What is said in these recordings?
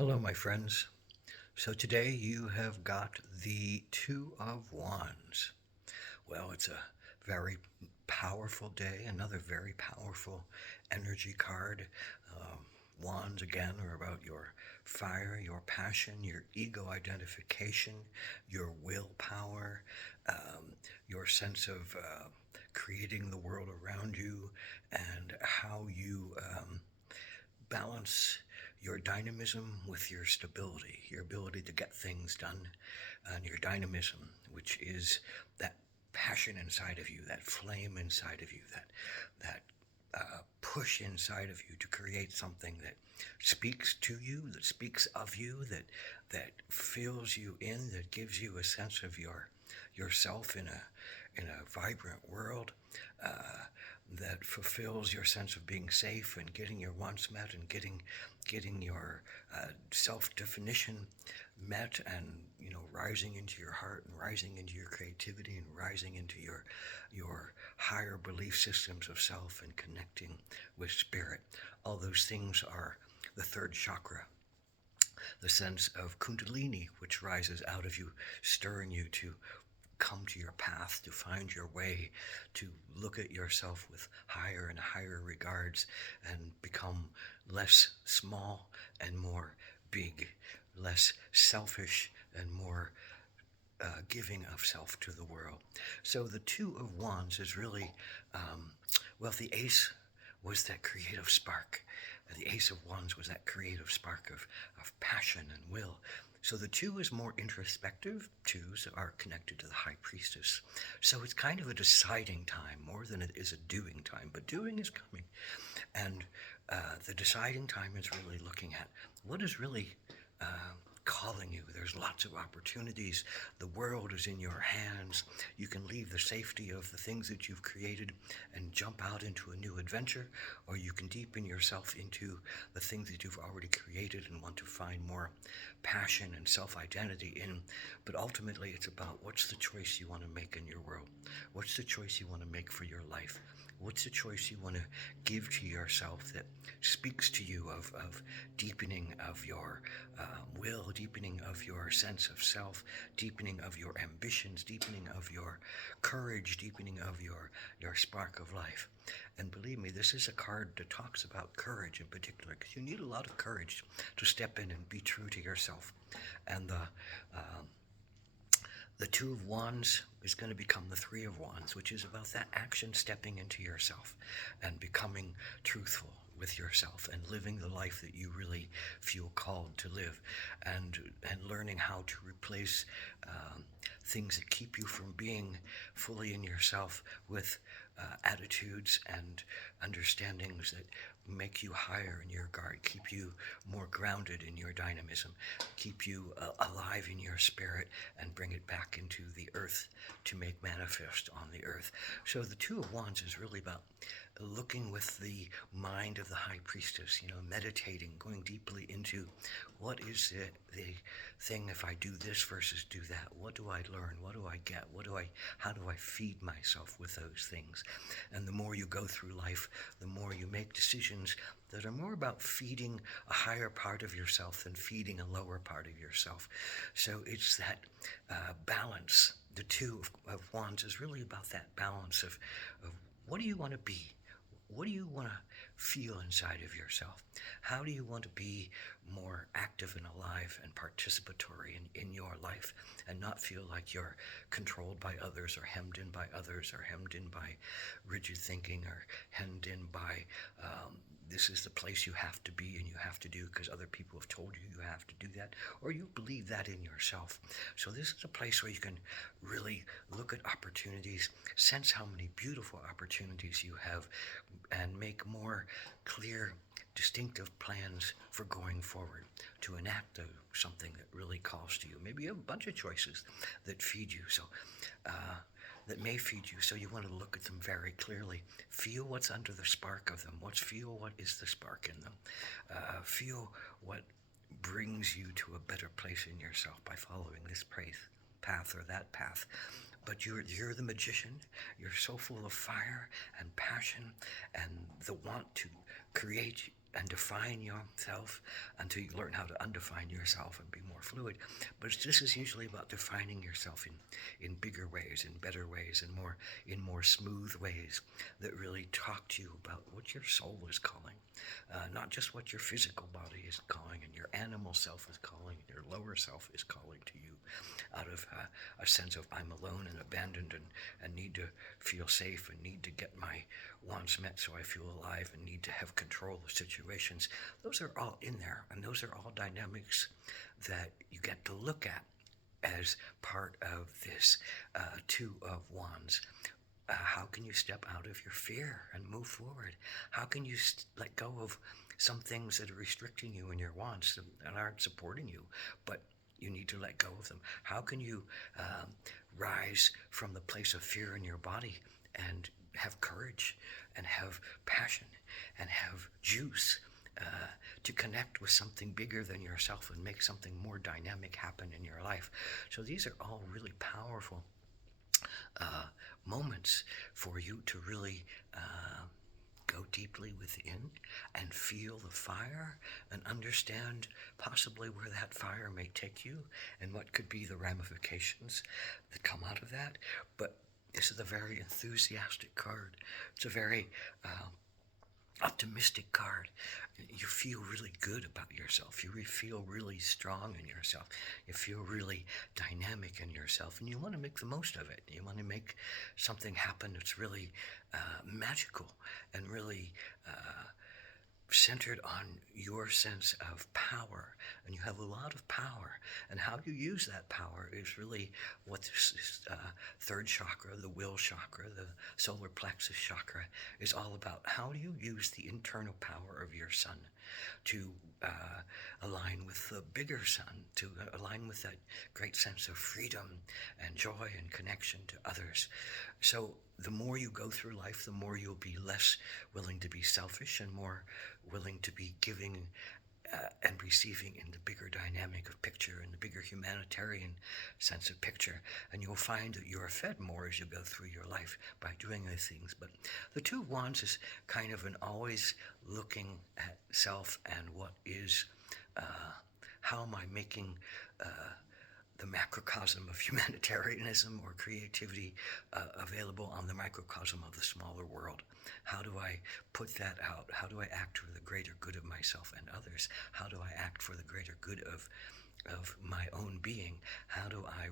Hello, my friends. So today you have got the Two of Wands. Well, it's a very powerful day, another very powerful energy card. Wands, again, are about your fire, your passion, your ego identification, your willpower, your sense of creating the world around you, and how you balance your dynamism with your stability, your ability to get things done, and your dynamism, which is that passion inside of you, that flame inside of you, that push inside of you to create something that speaks to you, that speaks of you, that fills you in, that gives you a sense of yourself in a vibrant world. That fulfills your sense of being safe and getting your wants met and getting your self-definition met, and rising into your heart and rising into your creativity and rising into your higher belief systems of self and connecting with spirit. All those things are the third chakra, the sense of kundalini, which rises out of you, stirring you to come to your path, to find your way, to look at yourself with higher and higher regards and become less small and more big, less selfish and more giving of self to the world. So the Two of Wands is really, well, the Ace was that creative spark. The Ace of Wands was that creative spark of passion and will. So the two is more introspective. Twos are connected to the High Priestess. So it's kind of a deciding time more than it is a doing time, but doing is coming. And the deciding time is really looking at what is really calling you. There's lots of opportunities. The world is in your hands. You can leave the safety of the things that you've created and jump out into a new adventure, or you can deepen yourself into the things that you've already created and want to find more passion and self-identity in. But ultimately, it's about what's the choice you want to make in your world? What's the choice you want to make for your life? What's the choice you want to give to yourself that speaks to you of deepening of your will, deepening of your sense of self, deepening of your ambitions, deepening of your courage, deepening of your spark of life? And believe me, this is a card that talks about courage in particular, because you need a lot of courage to step in and be true to yourself. And the Two of Wands is going to become the Three of Wands, which is about that action, stepping into yourself and becoming truthful with yourself and living the life that you really feel called to live, and learning how to replace things that keep you from being fully in yourself with attitudes and understandings that make you higher in your guard, keep you more grounded in your dynamism, keep you alive in your spirit, and bring it back into the earth to make manifest on the earth. So the Two of Wands is really about looking with the mind of the High Priestess, meditating, going deeply into what is the thing if I do this versus do that. What do I learn? What do I get? How do I feed myself with those things? And the more you go through life, the more you make decisions that are more about feeding a higher part of yourself than feeding a lower part of yourself. So it's that balance. The Two of Wands is really about that balance of what do you want to be? What do you want to feel inside of yourself? How do you want to be more active and alive and participatory in your life, and not feel like you're controlled by others, or hemmed in by others, or hemmed in by rigid thinking, or hemmed in by this is the place you have to be and you have to do because other people have told you you have to do that, or you believe that in yourself. So this is a place where you can really look at opportunities, sense how many beautiful opportunities you have, and make more clear, distinctive plans for going forward to enact something that really calls to you. Maybe you have a bunch of choices that feed you, that may feed you, so you want to look at them very clearly. Feel what's under the spark of them. Feel what is the spark in them. Feel what brings you to a better place in yourself by following this path or that path. But you're the magician. You're so full of fire and passion and the want to create and define yourself until you learn how to undefine yourself and be more fluid. But this is usually about defining yourself in bigger ways, in better ways, and more smooth ways that really talk to you about what your soul is calling, not just what your physical body is calling and your animal self is calling, your lower self is calling to you out of a sense of I'm alone and abandoned and need to feel safe and need to get my wants met so I feel alive and need to have control of situations. Those are all in there, and those are all dynamics that you get to look at as part of this Two of Wands. How can you step out of your fear and move forward? How can you let go of some things that are restricting you and your wants and aren't supporting you, but you need to let go of them? How can you rise from the place of fear in your body and have courage and have passion and have juice to connect with something bigger than yourself and make something more dynamic happen in your life? So these are all really powerful moments for you to really go deeply within and feel the fire and understand possibly where that fire may take you and what could be the ramifications that come out of that. But this is a very enthusiastic card. It's a very optimistic card. You feel really good about yourself. You feel really strong in yourself. You feel really dynamic in yourself, and you want to make the most of it. You want to make something happen that's really magical and really centered on your sense of power. And you have a lot of power, and how you use that power is really what this third chakra, the will chakra, the solar plexus chakra, is all about. How do you use the internal power of your sun to align with the bigger sun, to align with that great sense of freedom and joy and connection to others? So the more you go through life, the more you'll be less willing to be selfish and more willing to be giving and receiving in the bigger dynamic of picture and the bigger humanitarian sense of picture. And you'll find that you're fed more as you go through your life by doing these things. But the Two of Wands is kind of an always looking at self and what is, how am I making the macrocosm of humanitarianism or creativity available on the microcosm of the smaller world? How do I put that out? How do I act for the greater good of myself and others? How do I act for the greater good of my own being? How do I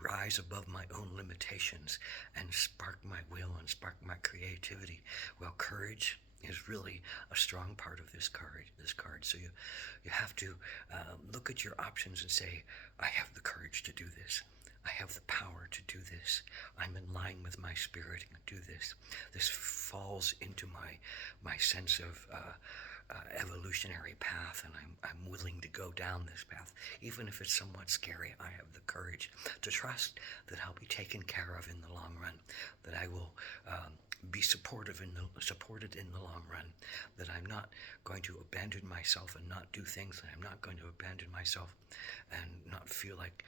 rise above my own limitations and spark my will and spark my creativity? Well, courage is really a strong part of this card. So you have to look at your options and say, I have the courage to do this. I have the power to do this. I'm in line with my spirit and do this. This falls into my sense of evolutionary path, and I'm willing to go down this path. Even if it's somewhat scary, I have the courage to trust that I'll be taken care of in the long run, that I will be supported in the long run, that I'm not going to abandon myself and not do things, that I'm not going to abandon myself and not feel like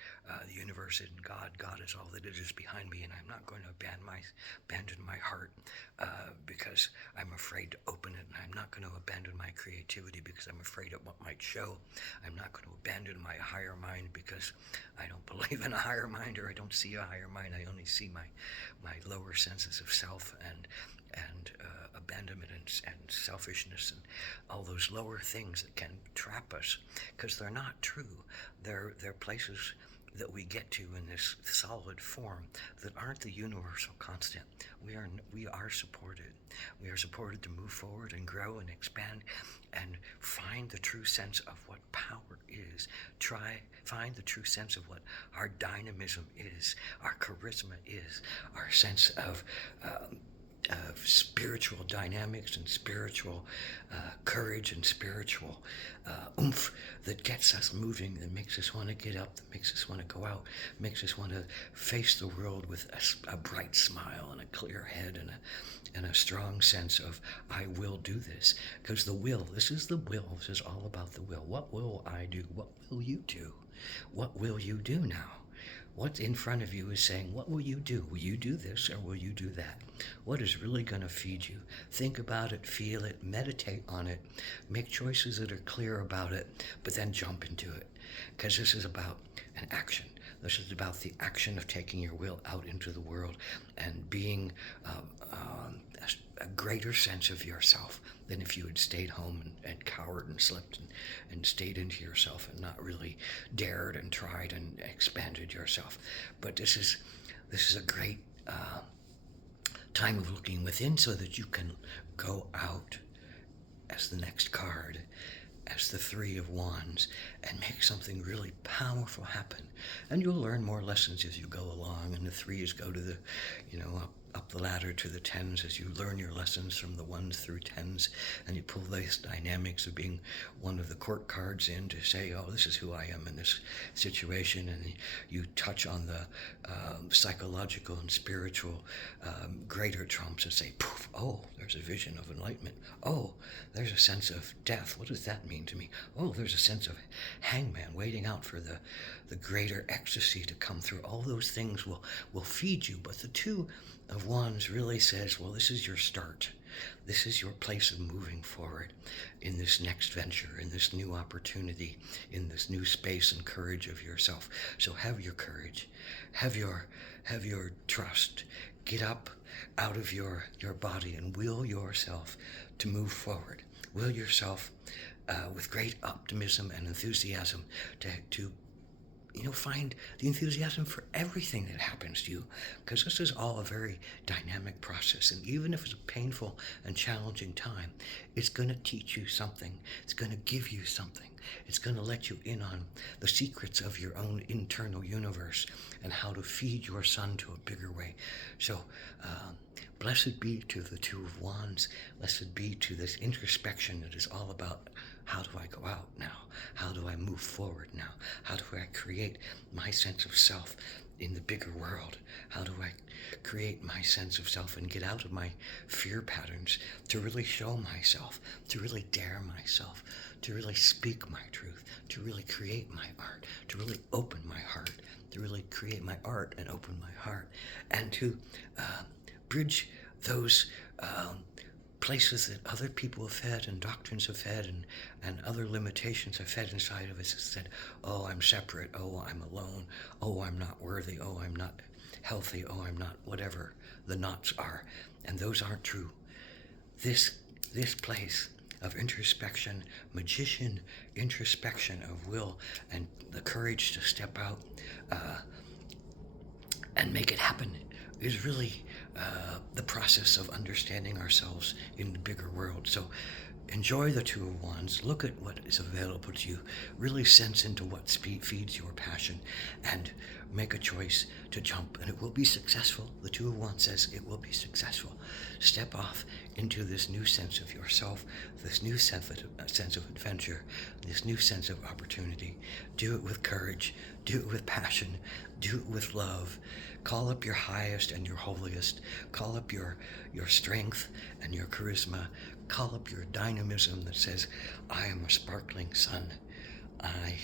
the universe and God is all that it is behind me, and I'm not going to abandon my heart because I'm afraid to open it, and I'm not going to abandon my creativity because I'm afraid of what might show. I'm not going to abandon my higher mind because I don't believe in a higher mind, or I don't see a higher mind. I only see my lower senses of self and abandonment and selfishness and all those lower things that can trap us, because they're not true. They're places that we get to in this solid form that aren't the universal constant. We are supported. We are supported to move forward and grow and expand and find the true sense of what power is. Find the true sense of what our dynamism is, our charisma is, our sense of spiritual dynamics and spiritual courage and spiritual oomph that gets us moving, that makes us want to get up, that makes us want to go out, makes us want to face the world with a bright smile and a clear head and a strong sense of, I will do this. Because the will, this is all about the will. What will I do? What will you do? What will you do now? What's in front of you is saying, what will you do? Will you do this or will you do that? What is really going to feed you? Think about it, feel it, meditate on it, make choices that are clear about it, but then jump into it. Because this is about an action. This is about the action of taking your will out into the world and being a greater sense of yourself than if you had stayed home and cowered and slept and stayed into yourself and not really dared and tried and expanded yourself. But this is a great time of looking within so that you can go out as the next card, as the Three of Wands, and make something really powerful happen. And you'll learn more lessons as you go along, and the threes go to the, up the ladder to the tens as you learn your lessons from the ones through tens, and you pull these dynamics of being one of the court cards in to say, oh, this is who I am in this situation, and you touch on the psychological and spiritual greater trumps and say, poof, oh, there's a vision of enlightenment. Oh, there's a sense of death. What does that mean to me? Oh, there's a sense of hangman waiting out for the greater ecstasy to come through. All those things will feed you, but the Two of Wands really says, well, this is your start. This is your place of moving forward in this next venture, in this new opportunity, in this new space and courage of yourself. So have your courage, have your trust. Get up out of your body and will yourself to move forward. Will yourself with great optimism and enthusiasm to find the enthusiasm for everything that happens to you, because this is all a very dynamic process. And even if it's a painful and challenging time, it's going to teach you something. It's going to give you something. It's going to let you in on the secrets of your own internal universe and how to feed your sun to a bigger way. So, blessed be to the Two of Wands. Blessed be to this introspection that is all about, how do I go out now? How do I move forward now? How do I create my sense of self in the bigger world? How do I create my sense of self and get out of my fear patterns to really show myself, to really dare myself, to really speak my truth, to really create my art, to really open my heart, to really create my art and open my heart, and to bridge those places that other people have fed and doctrines have fed and other limitations have fed inside of us. It said, oh, I'm separate. Oh, I'm alone. Oh, I'm not worthy. Oh, I'm not healthy. Oh, I'm not whatever the knots are. And those aren't true. This place of introspection, magician introspection of will and the courage to step out and make it happen is really the process of understanding ourselves in the bigger world. So enjoy the Two of Wands. Look at what is available to you. Really sense into what feeds your passion and make a choice to jump, and it will be successful. The Two of Wands says it will be successful. Step off into this new sense of yourself, this new sense of adventure, this new sense of opportunity. Do it with courage. Do it with passion. Do it with love. Call up your highest and your holiest. Call up your strength and your charisma. Call up your dynamism that says, I am a sparkling sun. I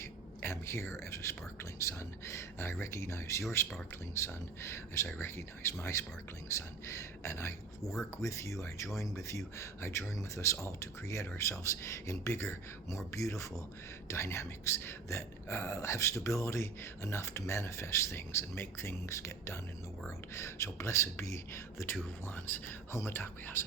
am here as a sparkling sun. And I recognize your sparkling sun as I recognize my sparkling sun. And I work with you, I join with you, I join with us all to create ourselves in bigger, more beautiful dynamics that have stability enough to manifest things and make things get done in the world. So blessed be the Two of Wands. Homa Takwiyasa.